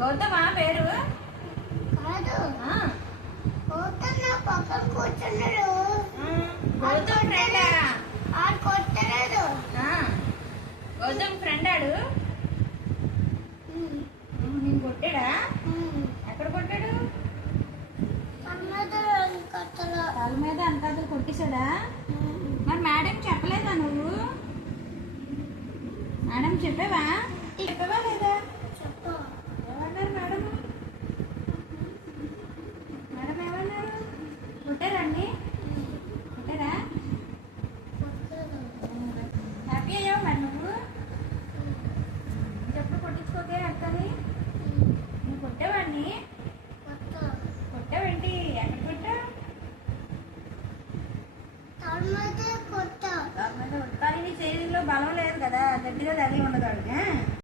గౌతమా పేరు? కాదు గౌతమ్ కూర్చున్నాడు. గౌతమ్ ఫ్రెండా ఆడు కొట్టలేదు. గౌతమ్ ఫ్రెండ్ ఆడు? నేను కొట్టాడా? ఎక్కడ కొట్టాడు? తల మీద అంత కొట్టేశాడా? మరి మేడం చెప్పలేదా నువ్వు? మేడం చెప్పావా? చెప్పావా? దాని మీద కానీ నీ శరీరంలో బలం లేదు కదా గట్టిగా తగిలి ఉండదు వాడికి